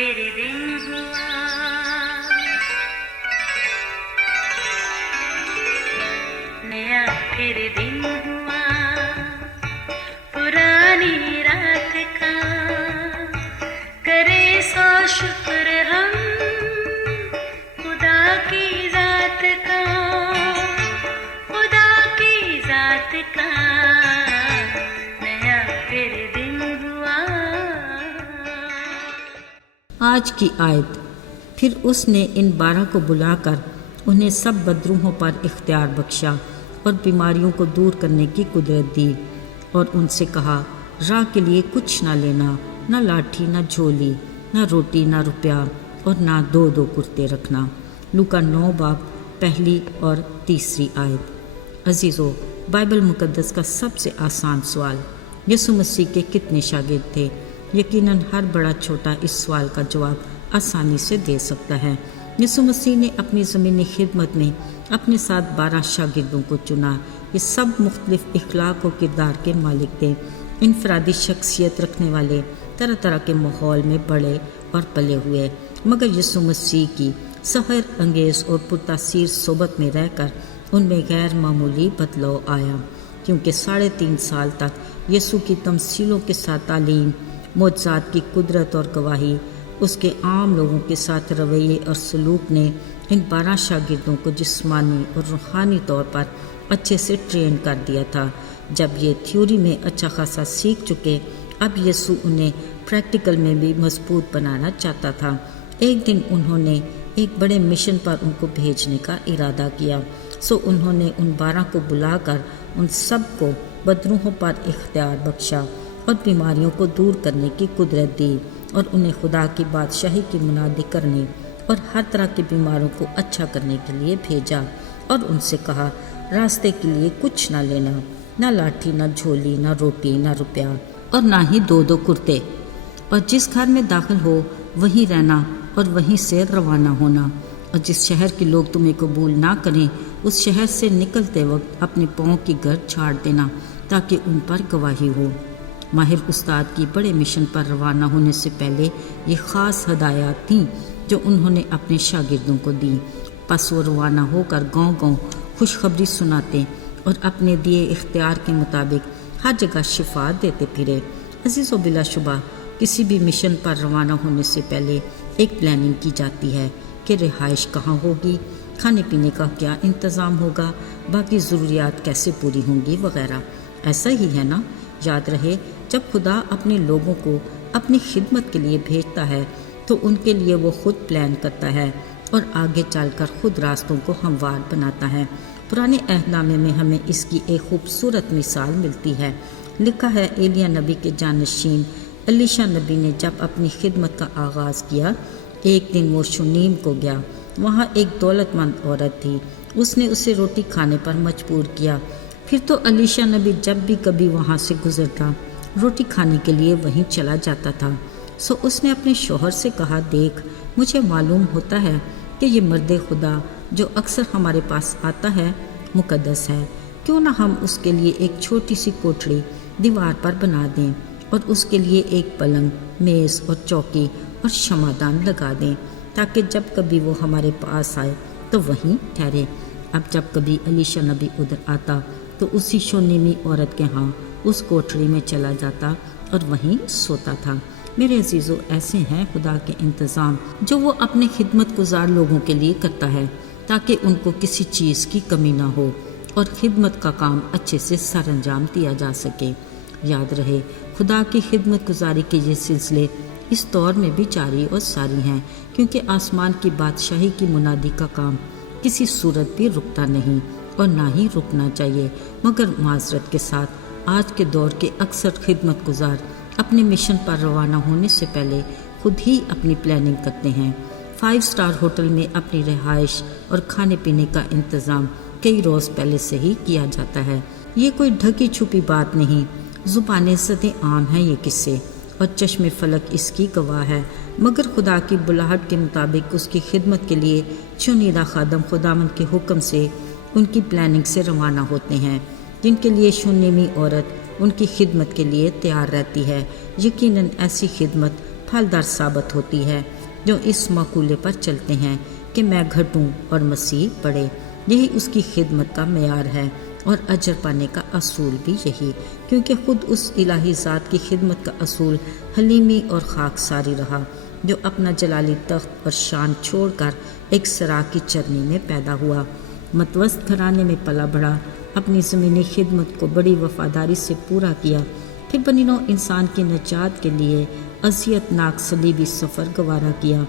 फिर दिन हुआ, नया फिर दिन हुआ, पुरानी रात का करे सो शुक्र हम खुदा की जात का, खुदा की जात का नया फिर दिन हुआ। आज की आयत। फिर उसने इन 12 को बुलाकर उन्हें सब बदरूहों पर इख्तियार बख्शा और बीमारियों को दूर करने की कुदरत दी और उनसे कहा, राह के लिए कुछ ना लेना, ना लाठी, ना झोली, ना रोटी, ना रुपया और ना 2-2 कुर्ते रखना। लूका 9 बाब 1 और 3 आयत। अजीज़ों, बाइबल मुक़द्दस का सबसे आसान सवाल, यीशु मसीह के कितने शागिर्द थे? यकीनन हर बड़ा छोटा इस सवाल का जवाब आसानी से दे सकता है। यीशु मसीह ने अपनी ज़मीनी खिदमत में अपने साथ 12 शागिर्दों को चुना। ये सब मुख्तलिफ इखलाक और किरदार के मालिक थे, इनफरादी शख्सियत रखने वाले, तरह तरह के माहौल में बड़े और पले हुए। मगर यीशु मसीह की सहर अंगेज़ और पुरतासीर सोबत में रहकर उनमें गैर मामूली बदलाव आया, क्योंकि 3.5 साल तक यीशु की तमसीलों के साथ तालीम, मोजज़ात की कुदरत और गवाही, उसके आम लोगों के साथ रवैये और सलूक ने इन 12 शागिर्दों को जिस्मानी और रूहानी तौर पर अच्छे से ट्रेन कर दिया था। जब ये थ्योरी में अच्छा खासा सीख चुके, अब यीशु उन्हें प्रैक्टिकल में भी मजबूत बनाना चाहता था। एक दिन उन्होंने एक बड़े मिशन पर उनको भेजने का इरादा किया। सो उन्होंने उन 12 को बुलाकर उन सब को बदरूहों पर इख्तियार बख्शा और बीमारियों को दूर करने की कुदरत दी और उन्हें खुदा की बादशाही की मुनादी करने और हर तरह के बीमारों को अच्छा करने के लिए भेजा और उनसे कहा, रास्ते के लिए कुछ ना लेना, ना लाठी, ना झोली, ना रोटी, ना रुपया और ना ही 2-2 कुर्ते, और जिस घर में दाखिल हो वहीं रहना और वहीं से रवाना होना, और जिस शहर के लोग तुम्हें कबूल ना करें उस शहर से निकलते वक्त अपने पाँव की गर्द छाड़ देना ताकि उन पर गवाही हो। माहिर उस्ताद की बड़े मिशन पर रवाना होने से पहले ये ख़ास हदायत थीं जो उन्होंने अपने शागिर्दों को दी। पस वो रवाना होकर गांव-गांव खुशखबरी सुनाते और अपने दिए इख्तियार के मुताबिक हर जगह शिफा देते फिरे। अज़ीज़ों, बिलाशुबा किसी भी मिशन पर रवाना होने से पहले एक प्लानिंग की जाती है कि रिहाइश कहाँ होगी, खाने पीने का क्या इंतज़ाम होगा, बाकी ज़रूरियात कैसे पूरी होंगी वगैरह। ऐसा ही है ना? याद रहे, जब खुदा अपने लोगों को अपनी खिदमत के लिए भेजता है तो उनके लिए वो खुद प्लान करता है और आगे चलकर खुद रास्तों को हमवार बनाता है। पुराने अहदनामे में हमें इसकी एक खूबसूरत मिसाल मिलती है। लिखा है, एलिया नबी के जानशीन एलीशा नबी ने जब अपनी खिदमत का आगाज़ किया, एक दिन वो शुनीम को गया। वहाँ एक दौलतमंद औरत थी, उसने उसे रोटी खाने पर मजबूर किया। फिर तो एलीशा नबी जब भी कभी वहाँ से गुजरता रोटी खाने के लिए वहीं चला जाता था। सो उसने अपने शौहर से कहा, देख, मुझे मालूम होता है कि ये मर्द खुदा जो अक्सर हमारे पास आता है मुकद्दस है, क्यों ना हम उसके लिए एक छोटी सी कोठड़ी दीवार पर बना दें और उसके लिए एक पलंग, मेज़ और चौकी और शमादान लगा दें ताकि जब कभी वो हमारे पास आए तो वहीं ठहरे। अब जब कभी एलीशा नबी उधर आता तो उसी शूनीमी औरत के यहाँ उस कोठरी में चला जाता और वहीं सोता था। मेरे अजीज़ों, ऐसे हैं खुदा के इंतज़ाम जो वो अपने खिदमत गुजार लोगों के लिए करता है ताकि उनको किसी चीज़ की कमी ना हो और खिदमत का काम अच्छे से सर अंजाम दिया जा सके। याद रहे, खुदा की खिदमत गुजारी के ये सिलसिले इस दौर में भी जारी और सारी हैं, क्योंकि आसमान की बादशाही की मुनादी का काम किसी सूरत भी रुकता नहीं और ना ही रुकना चाहिए। मगर माजरत के साथ आज के दौर के अक्सर खिदमत गुजार अपने मिशन पर रवाना होने से पहले खुद ही अपनी प्लानिंग करते हैं। 5 स्टार होटल में अपनी रिहाइश और खाने पीने का इंतज़ाम कई रोज़ पहले से ही किया जाता है। ये कोई ढकी छुपी बात नहीं, ज़ुबाने ज़दे आम है ये किस्से और चश्मे फलक इसकी गवाह है। मगर खुदा की बुलाहट के मुताबिक उसकी खिदमत के लिए चुनिंदा खादम खुदावंद के हुक्म से उनकी प्लानिंग से रवाना होते हैं, जिनके लिए शूनीमी औरत उनकी खिदमत के लिए तैयार रहती है। यकीनन ऐसी खिदमत پھلدار ثابت ہوتی ہے، جو اس مقولے پر چلتے ہیں کہ میں گھٹوں اور مسیح بڑھے۔ یہی اس کی خدمت کا معیار ہے اور اجر پانے کا اصول بھی یہی، کیونکہ خود اس الہی ذات کی خدمت کا اصول حلیمی اور خاکساری رہا، جو اپنا جلالی تخت اور شان چھوڑ کر ایک سرا کی چرنی میں پیدا ہوا، متوسط گھرانے میں پلا بڑھا، اپنی زمینی خدمت کو بڑی وفاداری سے پورا کیا، پھر بنی نوع انسان کی نجات کے لیے اذیت ناک صلیبی سفر گوارا کیا،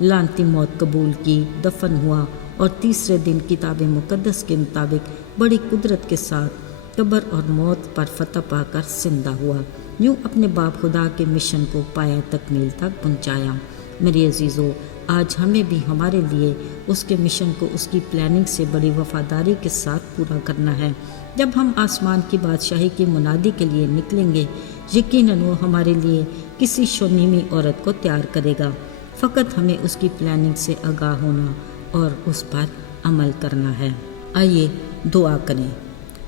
لعنتی موت قبول کی، دفن ہوا اور تیسرے دن کتاب مقدس کے مطابق بڑی قدرت کے ساتھ قبر اور موت پر فتح پا کر زندہ ہوا، یوں اپنے باپ خدا کے مشن کو پایا تکمیل تک پہنچایا۔ میرے عزیزو، آج ہمیں بھی ہمارے لیے اس کے مشن کو اس کی پلاننگ سے بڑی وفاداری کے ساتھ پورا کرنا ہے۔ جب ہم آسمان کی بادشاہی کی منادی کے لیے نکلیں گے، یقیناً وہ ہمارے لیے کسی شونیمی عورت کو تیار کرے گا، فقط ہمیں اس کی پلاننگ سے آگاہ ہونا اور اس پر عمل کرنا ہے۔ آئیے دعا کریں۔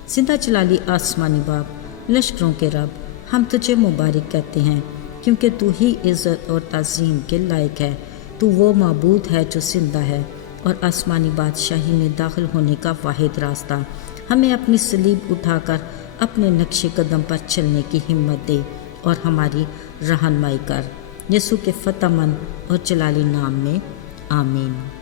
زندہ جلالی آسمانی باپ، لشکروں کے رب، ہم تجھے مبارک کہتے ہیں کیونکہ تو ہی عزت اور تعظیم کے لائق ہے۔ تو وہ معبود ہے جو زندہ ہے اور آسمانی بادشاہی میں داخل ہونے کا واحد راستہ۔ ہمیں اپنی صلیب اٹھا کر اپنے نقش قدم پر چلنے کی ہمت دے اور ہماری رہنمائی کر۔ یسوع کے فتح مند اور جلالی نام میں آمین۔